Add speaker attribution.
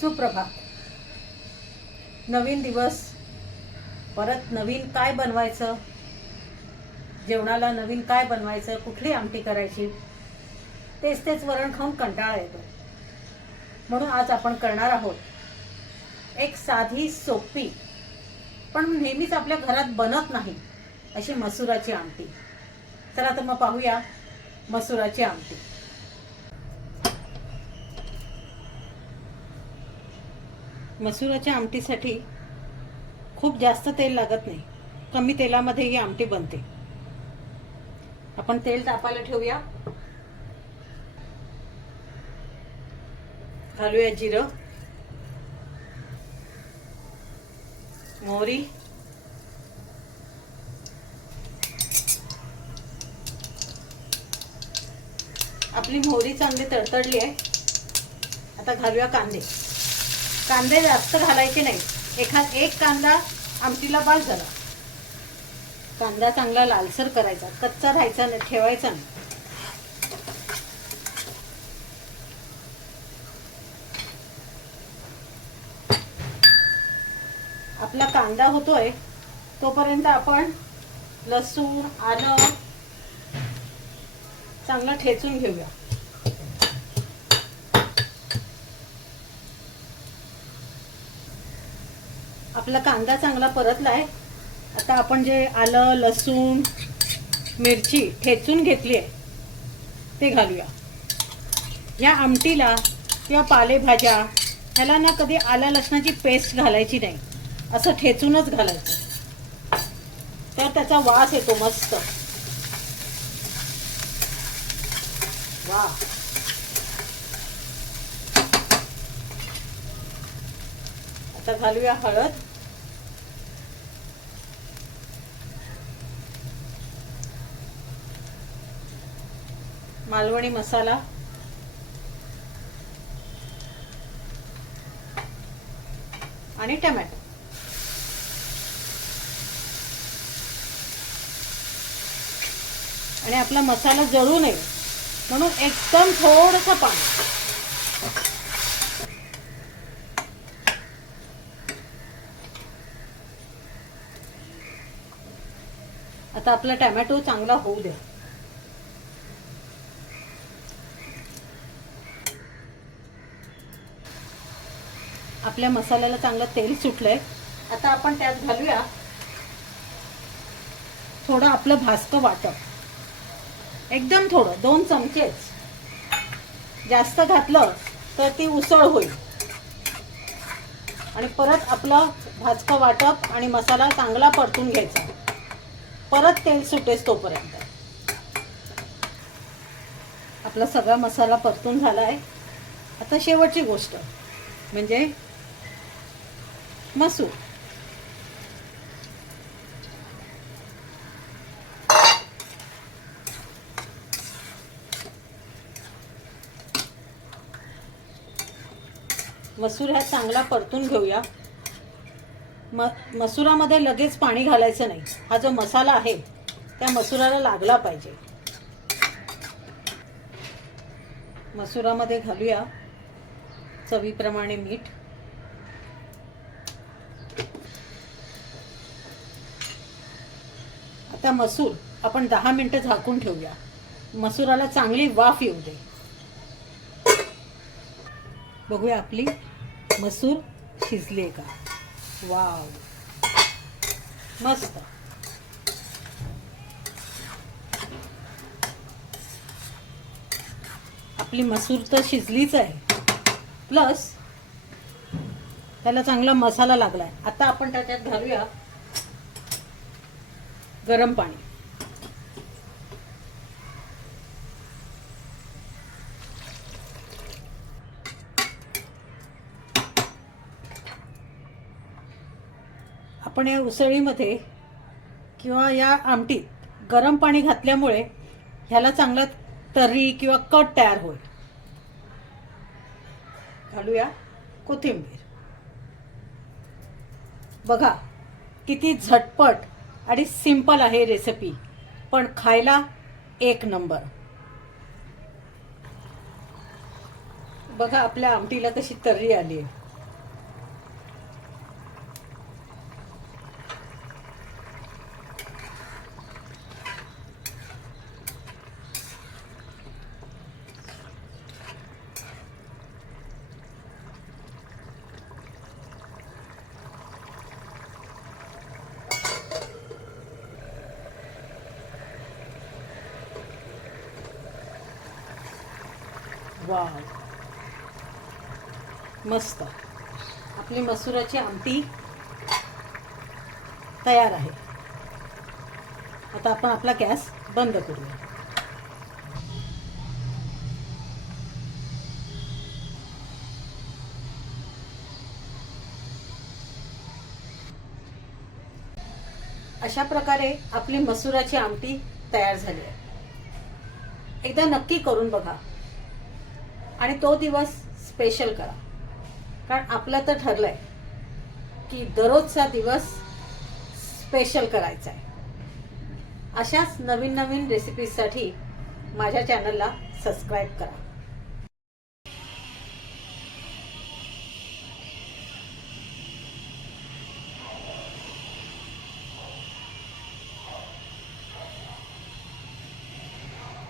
Speaker 1: सुप्रभात नवीन दिवस. परत नवीन काय बनवायचं? जेवणाला नवीन काय बनवायचं? कुठली आमटी करायची? तेच तेच वरण खाऊन कंटाळा येतो. म्हणून आज आपण करणार आहोत एक साधी सोपी पण नेहमीच आपल्या घरात बनत नाही अशी मसुराची आमटी. चला तर मग पाहूया मसुराची आमटी. मसुराच्या आमटीसाठी खूप जास्त तेल लागत नाही. कमी तेलामध्ये ही आमटी बनते. आपण तेल तापायला ठेवूया. घालूया जिरं. मोहरी. आपली मोहरी चांगली तडतडली आहे. आता घालूया कांदे. कांदे जास्त घालायचे नाही. एखाद एक कांदा आमटीला बाल झाला. कांदा चांगला लालसर करायचा. कच्चा राहायचा नाही ठेवायचा नाही. आपला कांदा होतोय तोपर्यंत आपण लसूण आलं चांगलं ठेचून घेऊया. आपला कांदा चांगला परतलाय. आता आपण जे आलं लसूण मिरची ठेचून घेतली आहे ते घालूया. या आमटीला किंवा पालेभाज्या ह्याला ना कधी आल्या लसणाची पेस्ट घालायची नाही. असं ठेचूनच घालायचं. तर त्याचा वास येतो मस्त. वा. आता घालूया हळद. मालवणी मसाला. आणि टमॅटो. आणि आपला मसाला जळू नये. म्हणून एकदम थोडंसं पाणी. आता आपला टमॅटो चांगला होऊ द्या. आपल्या मसाल्याला चांगलं तेल सुटलंय. आता आपण त्यात घालूया. थोडं आपलं भाजकं वाटप. एकदम थोडं दोन चमचेच. जास्त घातलं तर ती उसळ होईल. आणि परत आपलं भाजकं वाटप आणि मसाला चांगला परतून घ्यायचा. परत तेल सुटेस तोपर्यंत. आपला सगळा मसाला परतून झाला आहे आता शेवटची गोष्ट. म्हणजे मसूर मसूर ह्या चांगला परतून घेऊया. म मसुरामध्ये लगेच पाणी घालायचं नाही. हा जो मसाला आहे त्या मसुराला लागला पाहिजे. मसुरामध्ये घालूया चवीप्रमाणे मीठ. आता मसूर आपण दहा मिनिटं झाकून ठेवूया. मसुराला चांगली वाफ येऊ दे. बघूया आपली मसूर शिजली आहे का? वाव. मस्त. आपली मसूर तर शिजलीच आहे. प्लस त्याला चांगला मसाला लागलाय. आता आपण त्याच्यात घालूया गरम पाणी. आपण या उसळीमध्ये किंवा या आमटीत गरम पाणी घातल्यामुळे ह्याला चांगला तर्री किंवा कट तयार होईल. घालूया कोथिंबीर. बघा किती झटपट आणि सिंपल आहे रेसिपी. पण खायला एक नंबर. बघा आपल्या आमटीला कशी तर्री आली आहे वा मस्त. आपली मसुराची आमटी तयार आहे. आता आपण आपला गॅस बंद करूया. अशा प्रकारे आपली मसुराची आमटी तयार झाली आहे. एकदा नक्की करून बघा. आणि तो दिवस स्पेशल करा. कारण आपलं तर ठरलंय की दररोजचा दिवस स्पेशल करायचा आहे अशाच नवीन नवीन रेसिपीजसाठी माझ्या चॅनलला सबस्क्राईब करा.